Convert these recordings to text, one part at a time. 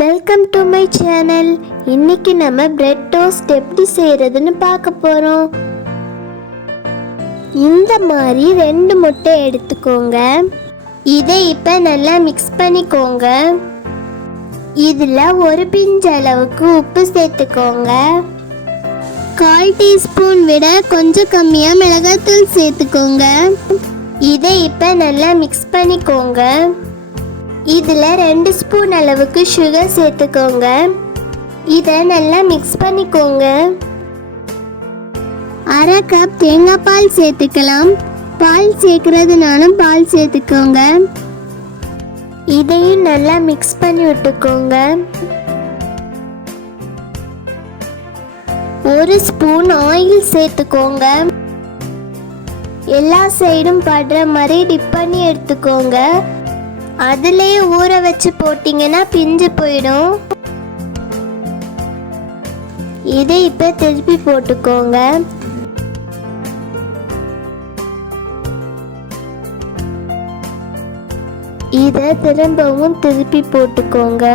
Welcome to my channel. இன்னைக்கு நம்ம bread toast எப்படி செய்யறதுன்னு பார்க்க போறோம். இந்த மாதிரி 2 முட்டை எடுத்துக்கோங்க. இதை இப்போ நல்லா மிக்ஸ் பண்ணிக்கோங்க. இதில் ஒரு பிஞ்ச் அளவுக்கு உப்பு சேர்த்துக்கோங்க. 1/4 டீஸ்பூன் விட கொஞ்சம் கம்மியாக மிளகாய்த்தூள் சேர்த்துக்கோங்க. இதை இப்போ நல்லா மிக்ஸ் பண்ணிக்கோங்க. இதில் 2 ஸ்பூன் அளவுக்கு சுகர் சேர்த்துக்கோங்க. இதை நல்லா மிக்ஸ் பண்ணிக்கோங்க. 1/2 கப் தேங்காய் பால் சேர்த்துக்கலாம். பால் சேர்க்கறதுனாலும் பால் சேர்த்துக்கோங்க. இதையும் நல்லா மிக்ஸ் பண்ணி விட்டுக்கோங்க. 1 ஸ்பூன் ஆயில் சேர்த்துக்கோங்க. எல்லா சைடும் படுற மாதிரி டிப் பண்ணி எடுத்துக்கோங்க. அதுலேயே ஊற வச்சு போட்டிங்கன்னா பிஞ்சு போயிடும். இதை இப்போ திருப்பி போட்டுக்கோங்க. இதை திரும்பவும் திருப்பி போட்டுக்கோங்க.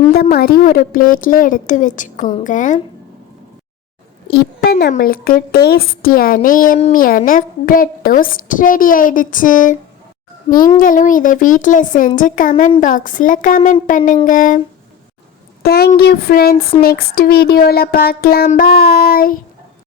இந்த மாதிரி ஒரு பிளேட்டில் எடுத்து வச்சுக்கோங்க. இப்போ நம்மளுக்கு டேஸ்டியான எம்மியான பிரெட் டோஸ்ட் ரெடி ஆயிடுச்சு. நீங்களும் இதை வீட்டில் செஞ்சு கமெண்ட் பாக்ஸில் கமெண்ட் பண்ணுங்க. Thank you friends. நெக்ஸ்ட் வீடியோவில் பார்க்கலாம். பாய்.